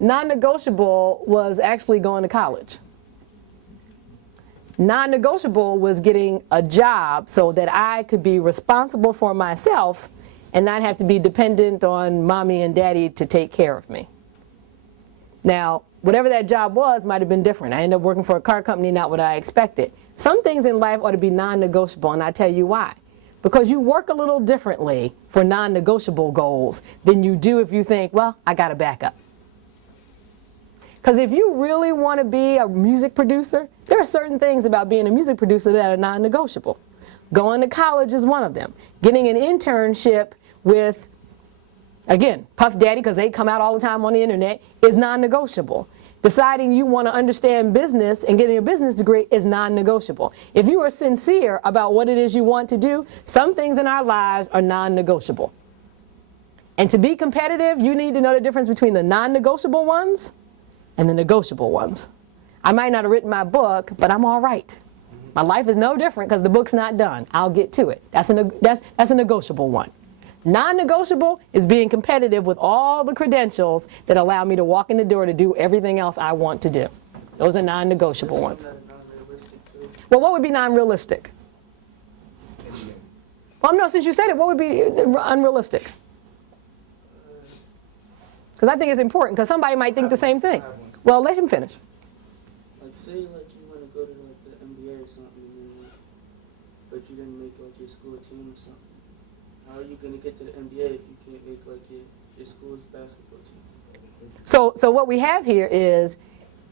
Non-negotiable was actually going to college. Non-negotiable was getting a job so that I could be responsible for myself and not have to be dependent on mommy and daddy to take care of me. Now, whatever that job was might have been different. I ended up working for a car company, not what I expected. Some things in life ought to be non-negotiable, and I tell you why. Because you work a little differently for non-negotiable goals than you do if you think, well, I got a backup. Because if you really want to be a music producer, there are certain things about being a music producer that are non-negotiable. Going to college is one of them. Getting an internship with, again, Puff Daddy, because they come out all the time on the internet, is non-negotiable. Deciding you want to understand business and getting a business degree is non-negotiable. If you are sincere about what it is you want to do, some things in our lives are non-negotiable. And to be competitive, you need to know the difference between the non-negotiable ones and the negotiable ones. I might not have written my book, but I'm all right. My life is no different because the book's not done. I'll get to it. That's a negotiable one. Non-negotiable is being competitive with all the credentials that allow me to walk in the door to do everything else I want to do. Those are non-negotiable ones. Well, what would be non-realistic? Well, no, since you said it, what would be unrealistic? Because I think it's important, because somebody might think the same thing. Well, let him finish. Like, say, like, you want to go to, like, the NBA or something, but you didn't make, like, your school team or something. How are you going to get to the NBA if you can't make, like, your school's basketball team? So what we have here is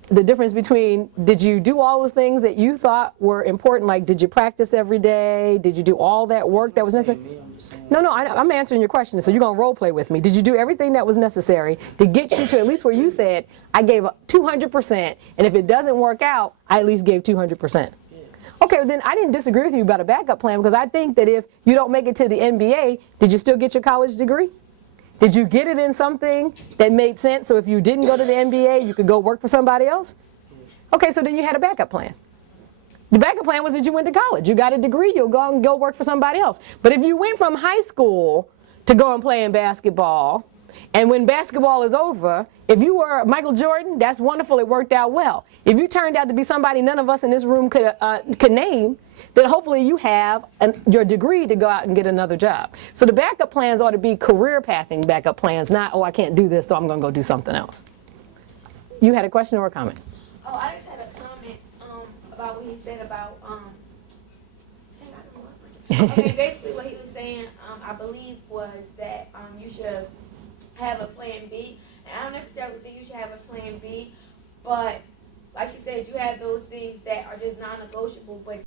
the difference between, did you do all the things that you thought were important, like did you practice every day? Did you do all that work that was necessary? No, I'm answering your question, so you're going to role play with me. Did you do everything that was necessary to get you to at least where you said, I gave 200%, and if it doesn't work out, I at least gave 200%? Okay, well then I didn't disagree with you about a backup plan, because I think that if you don't make it to the NBA, did you still get your college degree? Did you get it in something that made sense, so if you didn't go to the NBA, you could go work for somebody else? Okay, so then you had a backup plan. The backup plan was that you went to college. You got a degree, you'll go and go work for somebody else. But if you went from high school to go and play in basketball, and when basketball is over, if you were Michael Jordan, that's wonderful, it worked out well. If you turned out to be somebody none of us in this room could name, then hopefully you have your degree to go out and get another job. So the backup plans ought to be career pathing backup plans, not, oh, I can't do this, so I'm going to go do something else. You had a question or a comment? Oh, I just had a comment about what he said about, okay, basically what he was saying, I believe, was that you should have a plan B. And I don't necessarily think you should have a plan B, but like she said, you have those things that are just non-negotiable, but